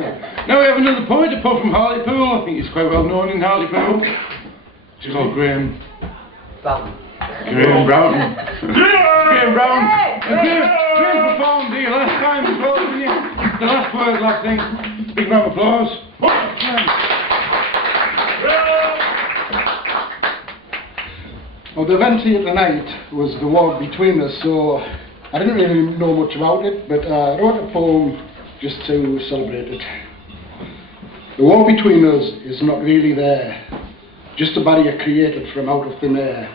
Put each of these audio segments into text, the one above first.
Now we have another poet, a poet from Hartlepool. I think he's quite well known in Hartlepool. He's called Graham Broughton. Graham Broughton. Graham Broughton. Graham performed here last time as well, didn't you? The last word, last thing. Big round of applause. Well, the event here tonight was the war between us, so I didn't really know much about it, but I wrote a poem just to celebrate it. The war between us is not really there, just a barrier created from out of thin air,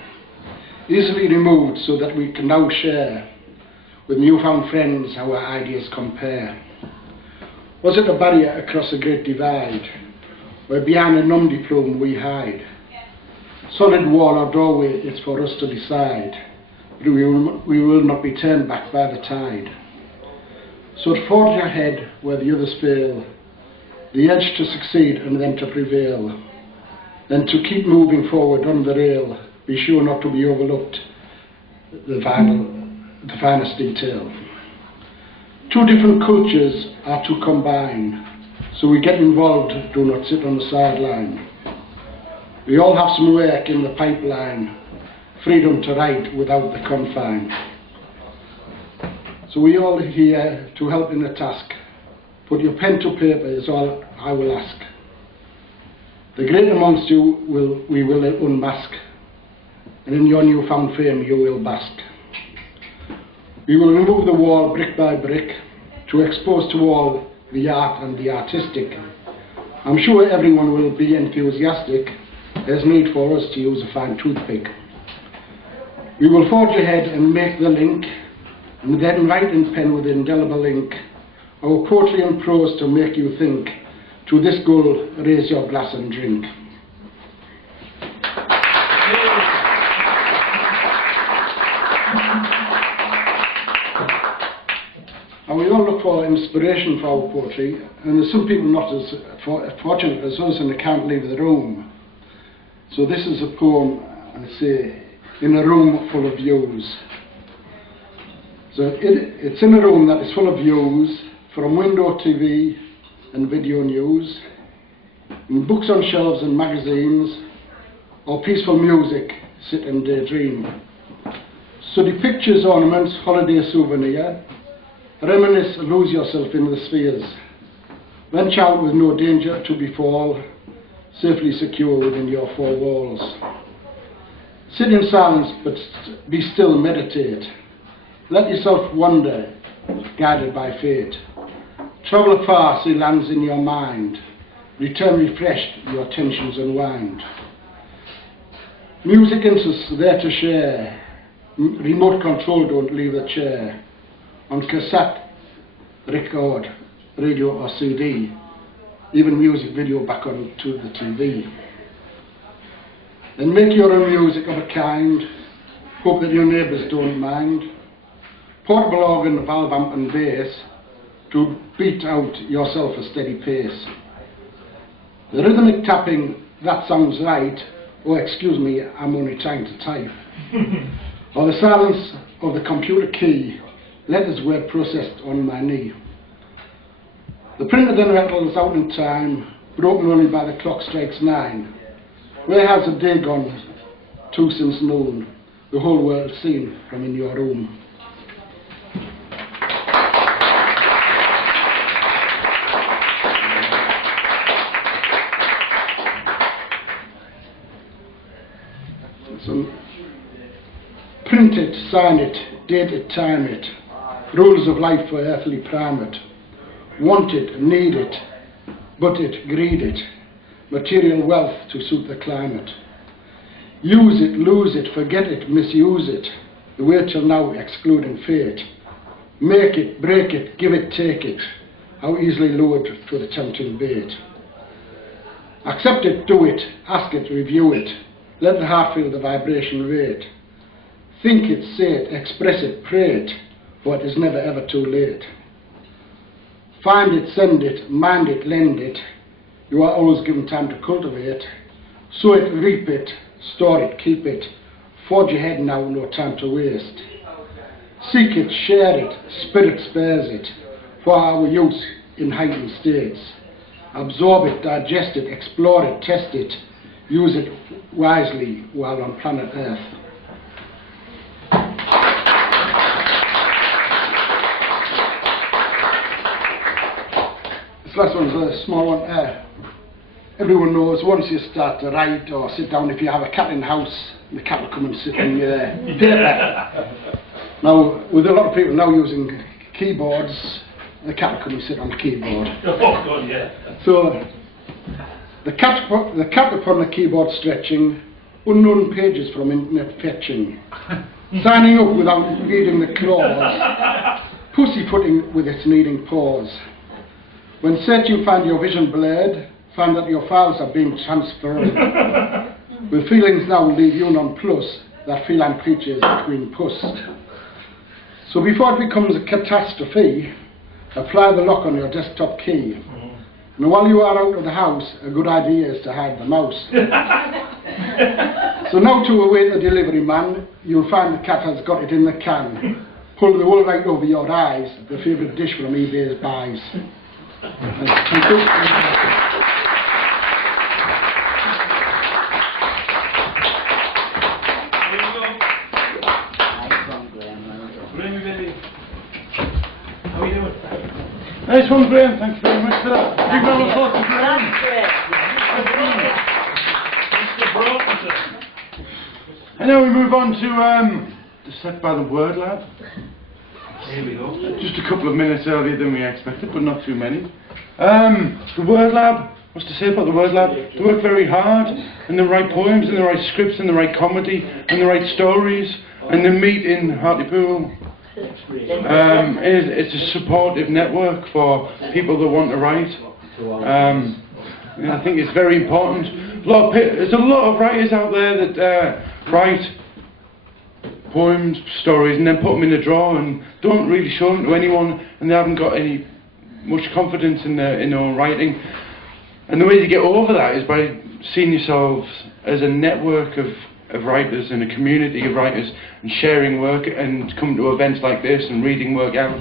easily removed so that we can now share with newfound friends how our ideas compare. Was it a barrier across a great divide, where behind a numb plume we hide? Solid wall or doorway, it's for us to decide, but we will not be turned back by the tide. So to forge ahead where the others fail, the edge to succeed and then to prevail, then to keep moving forward on the rail, be sure not to be overlooked, the finest detail. Two different cultures are to combine, so we get involved, do not sit on the sideline. We all have some work in the pipeline, freedom to write without the confine. So we all here to help in the task. Put your pen to paper is all I will ask. The great amongst you we will unmask, and in your newfound fame you will bask. We will remove the wall brick by brick to expose to all the art and the artistic. I'm sure everyone will be enthusiastic. There's need for us to use a fine toothpick. We will forge ahead and make the link, and then write in pen with indelible ink our poetry and prose to make you think. To this goal, raise your glass and drink. And we all look for inspiration for our poetry, and there's some people not as fortunate as us and they can't leave the room. So this is a poem, I say, in a room full of views. So it's in a room that is full of views, from window TV and video news, and books on shelves and magazines, or peaceful music, sit and daydream. Study pictures, ornaments, holiday souvenir, reminisce, lose yourself in the spheres. Venture out with no danger to befall, safely secure within your four walls. Sit in silence, but be still, meditate. Let yourself wander, guided by fate. Travel far, see lands in your mind. Return refreshed, your tensions unwind. Music interests there to share. Remote control, don't leave the chair. On cassette, record, radio or CD. Even music video back onto the TV. Then make your own music of a kind. Hope that your neighbours don't mind. Portable organ, valve amp and bass to beat out yourself a steady pace. The rhythmic tapping, that sounds right. Oh, excuse me, I'm only trying to type. Or the silence of the computer key, letters were processed on my knee. The printer then rattles out in time, broken only by the clock strikes 9. Where has the day gone? 2 since noon, the whole world seen from in your room. So, print it, sign it, date it, time it. Rules of life for earthly primate. Want it, need it, but it, greed it. Material wealth to suit the climate. Use it, lose it, forget it, misuse it. The way till now excluding fate. Make it, break it, give it, take it. How easily lured to the tempting bait. Accept it, do it, ask it, review it. Let the heart feel the vibration rate. Think it, say it, express it, pray it, for it is never ever too late. Find it, send it, mind it, lend it. You are always given time to cultivate. Sow it, reap it, store it, keep it. Forge ahead now, no time to waste. Seek it, share it, spirit spares it. For our use, in heightened states. Absorb it, digest it, explore it, test it, use it wisely while on planet Earth. This last one's a small one. Everyone knows once you start to write or sit down, if you have a cat in the house, the cat will come and sit on your paper. Now, with a lot of people now using keyboards, the cat will come and sit on the keyboard. Oh God, yeah. So, the cat upon the keyboard stretching, unknown pages from internet fetching, signing up without reading the clause, pussyfooting with its needing pause. When searching, find your vision blurred, find that your files are being transferred. With feelings now leave you nonplussed, that feline creatures between pussed. So before it becomes a catastrophe, apply the lock on your desktop key. And while you are out of the house, a good idea is to hide the mouse. So now to await the delivery man, you'll find the cat has got it in the can. Pull the wool right over your eyes, the favourite dish from eBay's buys. Nice one, Graham. Thank you very much for that. Big round of applause for Graham. Mr. Broughton. And now we move on to the Set by the Word Lab. Here we go. Just a couple of minutes earlier than we expected, but not too many. The Word Lab. What's to say about the Word Lab? They work very hard, and they write poems, and they write scripts, and they write comedy, and they write stories, and they meet in Hartlepool. It's a supportive network for people that want to write. I think it's very important. There's a lot of writers out there that write poems, stories, and then put them in a drawer and don't really show them to anyone, and they haven't got any much confidence in their own writing. And the way to get over that is by seeing yourselves as a network of writers and a community of writers and sharing work and coming to events like this and reading work out.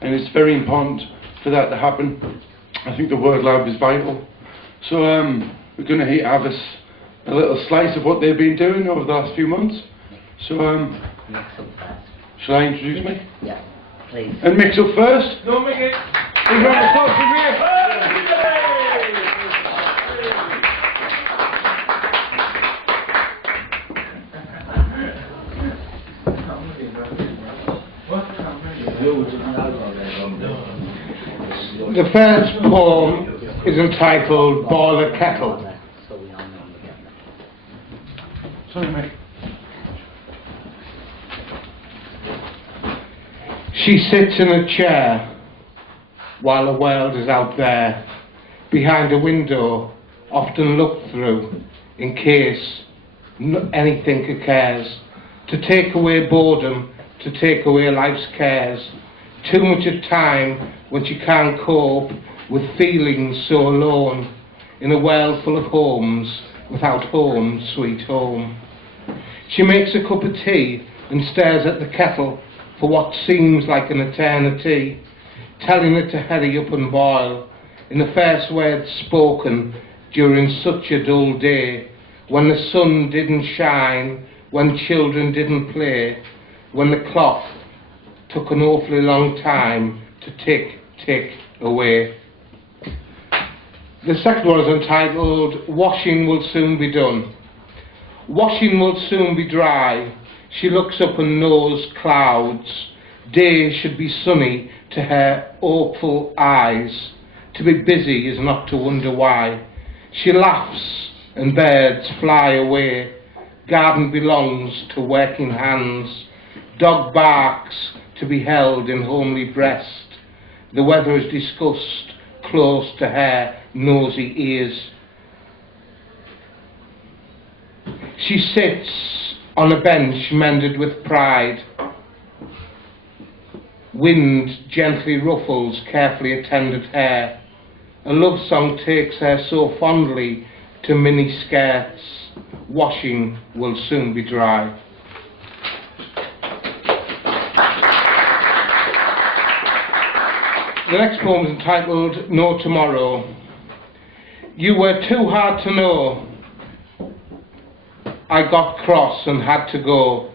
And it's very important for that to happen. I think the Word Lab is vital. So we're going to have a little slice of what they've been doing over the last few months. So shall I introduce me? Yeah, please. And mix up first? Go make it. Big round of applause for Mick. The first poem is entitled Boil a Kettle. Sorry, mate. She sits in a chair while the world is out there, behind a window, often looked through in case anything occurs, to take away boredom, to take away life's cares. Too much of time when she can't cope with feelings so alone, in a world full of homes, without home, sweet home. She makes a cup of tea and stares at the kettle for what seems like an eternity, telling it to hurry up and boil, in the first words spoken during such a dull day, when the sun didn't shine, when children didn't play, when the clock took an awfully long time to tick, tick away. The second one is entitled Washing Will Soon Be Done. Washing will soon be dry. She looks up and knows clouds. Days should be sunny to her hopeful eyes. To be busy is not to wonder why. She laughs and birds fly away. Garden belongs to working hands. Dog barks to be held in homely breast. The weather is discussed close to her nosy ears. She sits on a bench mended with pride. Wind gently ruffles carefully attended hair. A love song takes her so fondly to mini skirts. Washing will soon be dry. The next poem is entitled No Tomorrow. You were too hard to know. I got cross and had to go,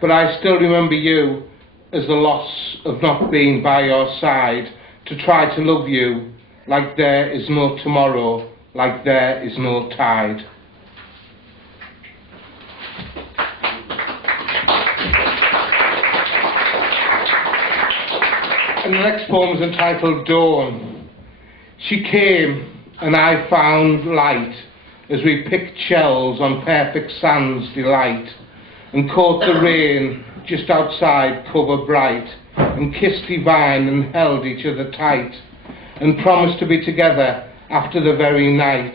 but I still remember you as the loss of not being by your side, to try to love you like there is no tomorrow, like there is no tide. And the next poem is entitled Dawn. She came and I found light as we picked shells on perfect sand's delight, and caught the rain just outside cover bright, and kissed divine and held each other tight, and promised to be together after the very night,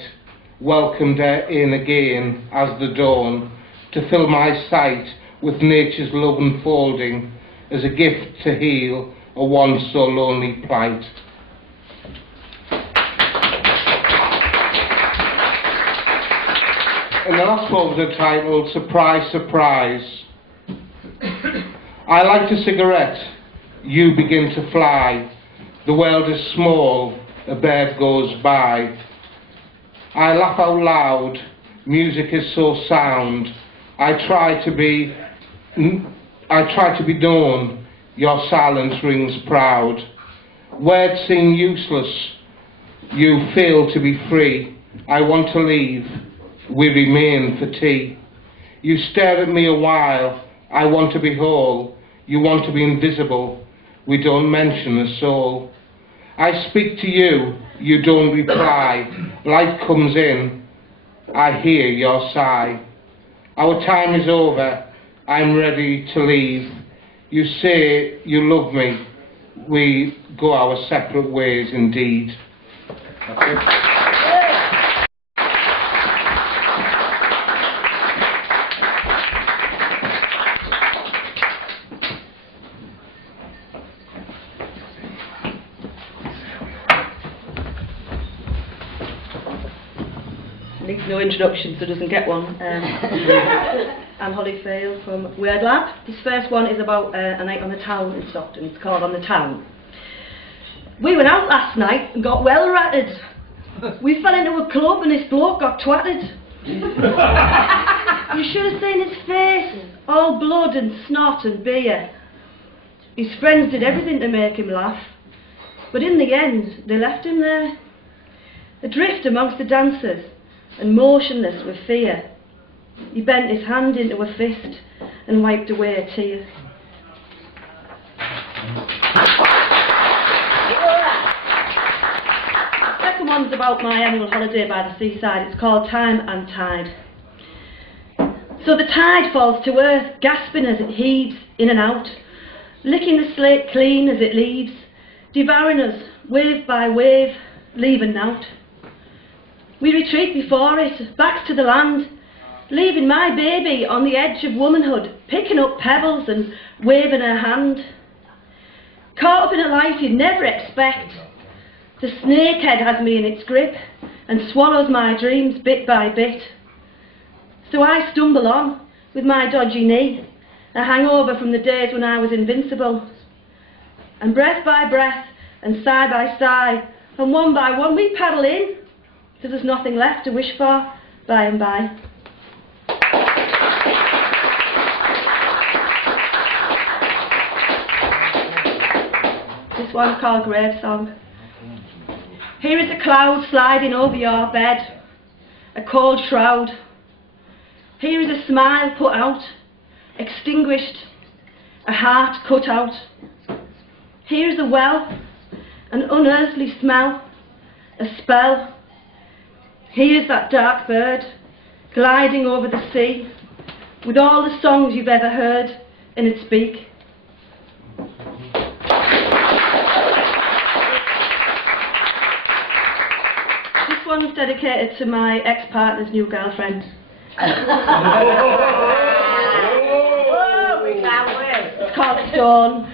welcomed her in again as the dawn, to fill my sight with nature's love unfolding, as a gift to heal a once so lonely plight. And the last poem is entitled Surprise, Surprise. I light a cigarette, you begin to fly, the world is small, a bird goes by. I laugh out loud, music is so sound, I try to be known, your silence rings proud. Words seem useless, you fail to be free, I want to leave, we remain for tea. You stare at me a while, I want to be whole, you want to be invisible, we don't mention a soul. I speak to you, you don't reply, light comes in, I hear your sigh. Our time is over, I'm ready to leave. You say you love me, we go our separate ways indeed. That's it. Needs no introduction, so doesn't get one. I'm Holly Fail from Word Lab. This first one is about a night on the town in Stockton. It's called On the Town. We went out last night and got well ratted. We fell into a club and this bloke got twatted. You should have seen his face, all blood and snot and beer. His friends did everything to make him laugh, but in the end they left him there, adrift amongst the dancers and motionless with fear. He bent his hand into a fist and wiped away a tear. The second one's about my annual holiday by the seaside. It's called Time and Tide. So the tide falls to earth, gasping as it heaves in and out, licking the slate clean as it leaves, devouring us wave by wave, leaving nought. We retreat before it, backs to the land, leaving my baby on the edge of womanhood, picking up pebbles and waving her hand. Caught up in a life you'd never expect, the snakehead has me in its grip and swallows my dreams bit by bit. So I stumble on with my dodgy knee, a hangover from the days when I was invincible. And breath by breath and sigh by sigh, and one by one we paddle in, till there's nothing left to wish for by and by. This one's called Grave Song. Here is a cloud sliding over your bed, a cold shroud. Here is a smile put out, extinguished, a heart cut out. Here is a well, an unearthly smell, a spell. Here's that dark bird, gliding over the sea, with all the songs you've ever heard in its beak. This one's dedicated to my ex-partner's new girlfriend. It's called Stone.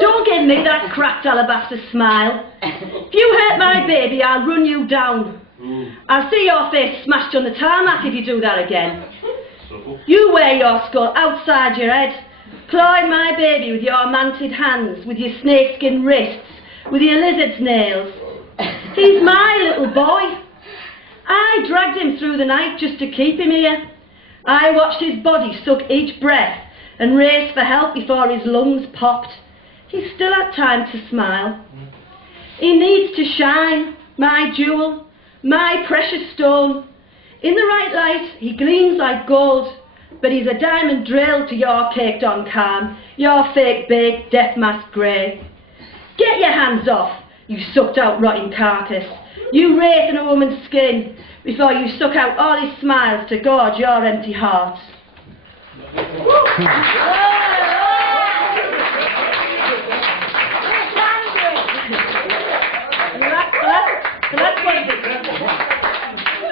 Don't give me that cracked alabaster smile. If you hurt my baby, I'll run you down. I'll see your face smashed on the tarmac if you do that again. You wear your skull outside your head, clawing my baby with your manted hands, with your snakeskin wrists, with your lizard's nails. He's my little boy. I dragged him through the night just to keep him here. I watched his body suck each breath and race for help before his lungs popped. He still had time to smile. He needs to shine, my jewel, my precious stone. In the right light, he gleams like gold, but he's a diamond drill to your caked-on calm, your fake-baked death mask grey. Get your hands off, you sucked-out rotting carcass. You wraith in a woman's skin before you suck out all his smiles to gorge your empty heart.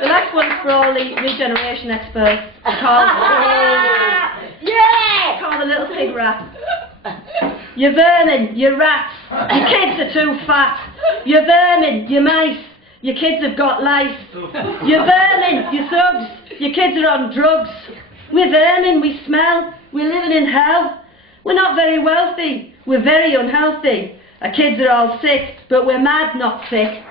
The last one's for all the regeneration experts. Called the little pig rat. You vermin, you rats, your kids are too fat. You vermin, you mice, your kids have got lice. You vermin, you thugs, your kids are on drugs. We're vermin, we smell, we're living in hell. We're not very wealthy, we're very unhealthy. Our kids are all sick, but we're mad, not sick.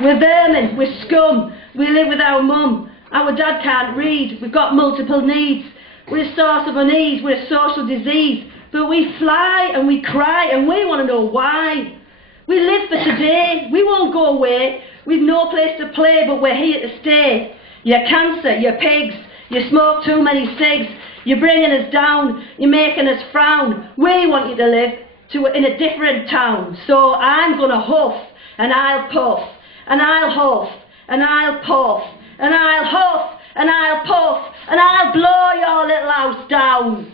We're vermin, we're scum, we live with our mum. Our dad can't read, we've got multiple needs. We're a source of unease, we're a social disease. But we fly and we cry and we want to know why. We live for today, we won't go away. We've no place to play, but we're here to stay. You're cancer, you're pigs, you smoke too many cigs. You're bringing us down, you're making us frown. We want you to live in a different town. So I'm going to huff and I'll puff. And I'll huff, and I'll puff, and I'll huff, and I'll puff, and I'll blow your little house down.